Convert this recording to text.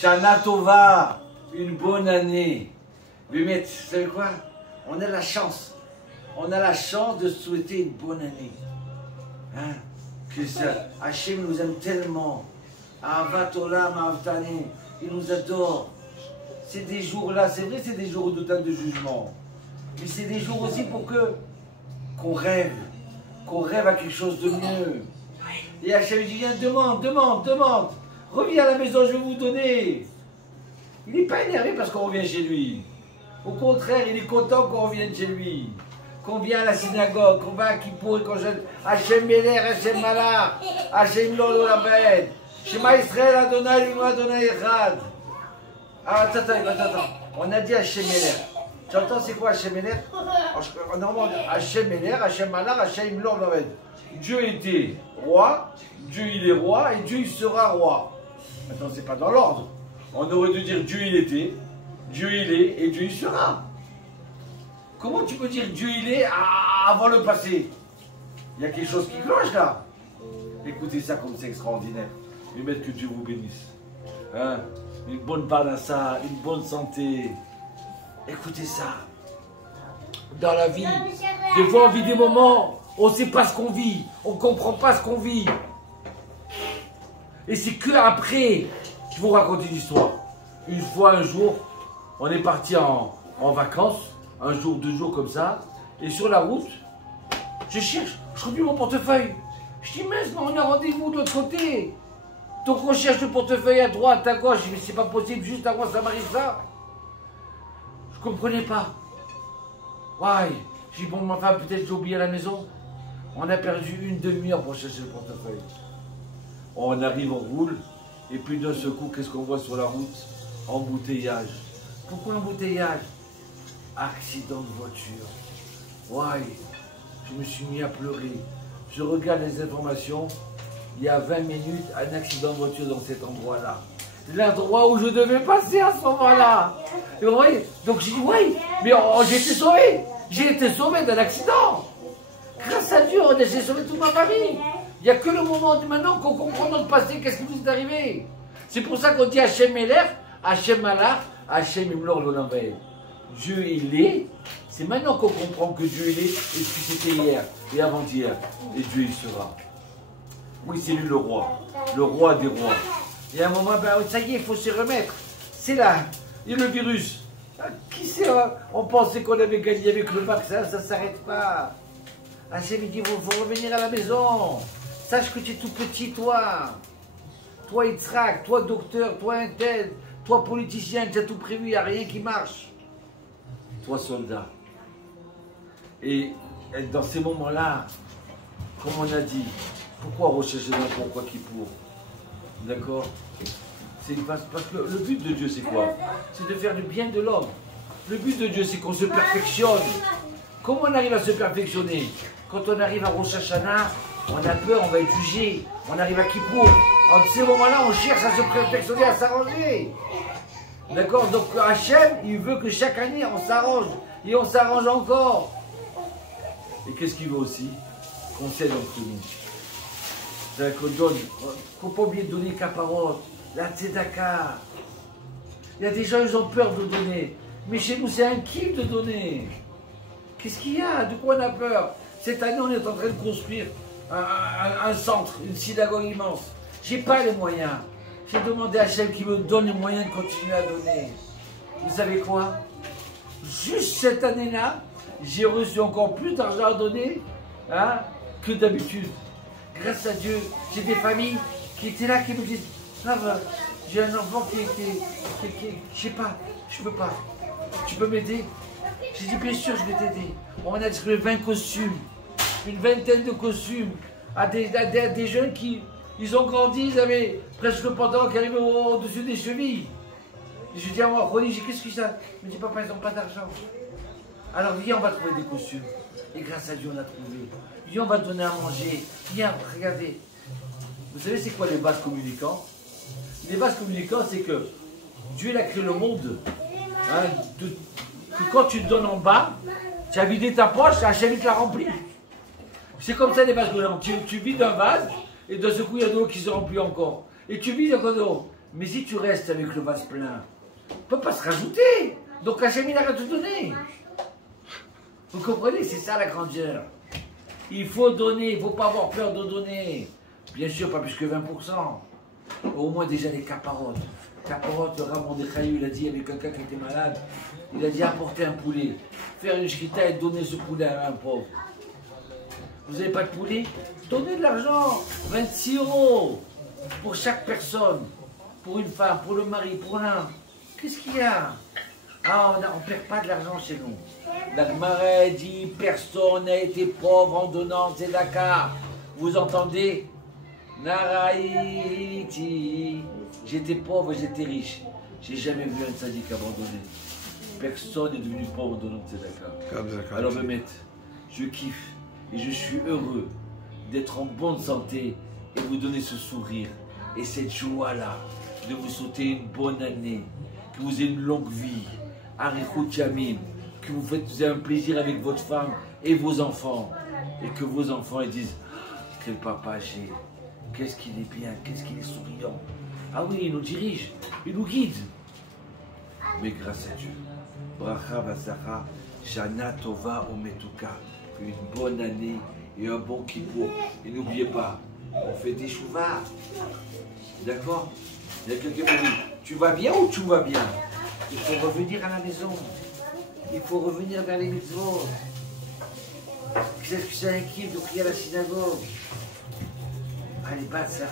Shana Tova, une bonne année. Mais vous savez quoi? On a la chance. On a la chance de souhaiter une bonne année. Hein? Que ça, Hachem nous aime tellement. Ahavat Olam Ahavtani, il nous adore. C'est des jours là, c'est vrai, c'est des jours redoutables de jugement. Mais c'est des jours aussi pour qu'on rêve à quelque chose de mieux. Et Hachem dit, viens, demande. Reviens à la maison, je vais vous donner. Il n'est pas énervé parce qu'on revient chez lui. Au contraire, il est content qu'on revienne chez lui. Qu'on vient à la synagogue, qu'on va à Kippour et qu'on jeûne. Hachem Meler, Hachem Malach, Hachem Lolo Labed, Shema Israël, Adonai, Lino Adonai Echad. Ah, attends. On a dit Hachem Meler. Tu entends c'est quoi Hachem Meler? Normalement, Hachem Meler, Hachem Malach, Hachem Lolo Labed. Dieu était roi, Dieu il est roi et Dieu il sera roi. Attends, c'est pas dans l'ordre. On aurait dû dire Dieu il était, Dieu il est et Dieu il sera. Comment tu peux dire Dieu il est avant le passé? Il y a quelque chose qui cloche là. Écoutez ça comme c'est extraordinaire. Et mettre que Dieu vous bénisse. Hein? Une bonne parnassa, une bonne santé. Écoutez ça. Dans la vie, des fois on vit des moments, on ne sait pas ce qu'on vit, on ne comprend pas ce qu'on vit. Et c'est que après qu'il faut raconter l'histoire. Une fois, un jour, on est parti en vacances. Un jour, 2 jours comme ça, et sur la route, je cherche, je trouve plus mon portefeuille. Je dis, mince, on a rendez-vous de l'autre côté. Donc on cherche le portefeuille à droite, à gauche, mais c'est pas possible, juste à moi ça m'arrive ça. Je comprenais pas. Ouais, j'ai dit, bon, ma femme, peut-être j'ai oublié à la maison. On a perdu une demi-heure pour chercher le portefeuille. On arrive, on roule, et puis d'un seul coup, qu'est-ce qu'on voit sur la route? Embouteillage. Pourquoi embouteillage? Accident de voiture. Ouais, je me suis mis à pleurer. Je regarde les informations. Il y a 20 minutes, un accident de voiture dans cet endroit-là. L'endroit où je devais passer à ce moment-là. Et vous voyez, donc j'ai dit, oui, mais j'ai été sauvé. J'ai été sauvé d'un accident. Grâce à Dieu, j'ai sauvé toute ma famille. Il n'y a que le moment de maintenant qu'on comprend notre passé, qu'est-ce qui nous est arrivé. C'est pour ça qu'on dit Hachem Meler, Hachem Malach, Hachem Imlor Lolambae. Dieu il est, c'est maintenant qu'on comprend que Dieu il est, et ce que c'était hier et avant-hier, et Dieu il sera. Oui, c'est lui le roi des rois. Et à un moment, ben, ça y est, il faut se remettre. C'est là, et le virus. Qui sait, on pensait qu'on avait gagné avec le vaccin, ça ne s'arrête pas. Hachem il dit, il faut revenir à la maison. Sache que tu es tout petit, toi. Toi, Yitzhak, toi, docteur, toi, un tel, toi, politicien, tu as tout prévu, il n'y a rien qui marche. Toi, soldat. Et dans ces moments-là, comme on a dit, pourquoi rechercher dans pourquoi qui pour? D'accord? Parce que le but de Dieu, c'est quoi? C'est de faire du bien de l'homme. Le but de Dieu, c'est qu'on se perfectionne. Comment on arrive à se perfectionner? Quand on arrive à Rosh Hashanah, on a peur, on va être jugé. On arrive à Kippour. En ces moments-là, on cherche à se perfectionner, à s'arranger. D'accord? Donc Hachem, il veut que chaque année, on s'arrange. Et on s'arrange encore. Et qu'est-ce qu'il veut aussi? Qu'on s'aide entre nous. C'est-à-dire qu'on donne. Il ne faut pas oublier de donner caparotte, la tzedaka. Il y a des gens, ils ont peur de donner. Mais chez nous, c'est un kiff de donner. Qu'est-ce qu'il y a? De quoi on a peur? Cette année, on est en train de construire un centre, une synagogue immense. Je n'ai pas les moyens. J'ai demandé à Hachem qui me donne les moyens de continuer à donner. Vous savez quoi? Juste cette année-là, j'ai reçu encore plus d'argent à donner que d'habitude. Grâce à Dieu, j'ai des familles qui étaient là, qui me disent, j'ai un enfant qui je sais pas, je peux pas. Tu peux m'aider? J'ai dit, bien sûr, je vais t'aider. On a distribué 20 costumes, une vingtaine de costumes à des jeunes qui, ils ont grandi, ils avaient presque le pantalon qui arrivait au-dessus des chevilles. Et je dis à moi, Ronnie, qu'est-ce que ça? Il me dit, papa, ils n'ont pas d'argent. Alors viens, on va trouver des costumes. Et grâce à Dieu, on a trouvé. Viens, on va te donner à manger. Viens, regardez. Vous savez, c'est quoi les vases communicants? Les vases communicants, c'est que Dieu il a créé le monde. Que quand tu te donnes en bas, tu as vidé ta poche, Hachem te l'a rempli. C'est comme ça les vases communicants. Tu vides un vase, et de ce coup, il y a de l'eau qui se remplit encore. Et tu vides encore de l'eau. Mais si tu restes avec le vase plein, on ne peut pas se rajouter. Donc Hachem, il a tout donné. Vous comprenez? C'est ça la grandeur. Il faut donner, il ne faut pas avoir peur de donner. Bien sûr, pas plus que 20%. Au moins déjà les caparottes. Caparottes, le Rav Mordechai, il a dit avec quelqu'un qui était malade, il a dit apporter un poulet, faire une shkita et donner ce poulet à un pauvre. Vous n'avez pas de poulet? Donnez de l'argent, 26 € pour chaque personne, pour une femme, pour le mari, pour l'un. Qu'est-ce qu'il y a? Ah, on ne perd pas de l'argent chez nous. La Gemara dit personne n'a été pauvre en donnant tzedaka. Vous entendez? Naraïti. J'étais pauvre, j'étais riche. J'ai jamais vu un tzaddik abandonné. Personne n'est devenu pauvre en donnant tzedaka. Alors Mehmet, je kiffe et je suis heureux d'être en bonne santé et vous donner ce sourire et cette joie-là de vous souhaiter une bonne année, que vous ayez une longue vie, Arichut Yamim, que vous ayez un plaisir avec votre femme et vos enfants, et que vos enfants ils disent quel papa j'ai, qu'est-ce qu'il est bien, qu'est-ce qu'il est souriant. Ah oui, il nous dirige, il nous guide. Mais grâce à Dieu, Bracha Vazacha, Shana Tova Ometuka, une bonne année et un bon kippour. Et n'oubliez pas, on fait des chouvas. D'accord? Il y a quelqu'un qui me dit, tu vas bien ou tu vas bien? Il faut revenir à la maison. Il faut revenir vers les mitzvot. Qu'est-ce que c'est un kiff de prier à la synagogue? Allez, Batzara.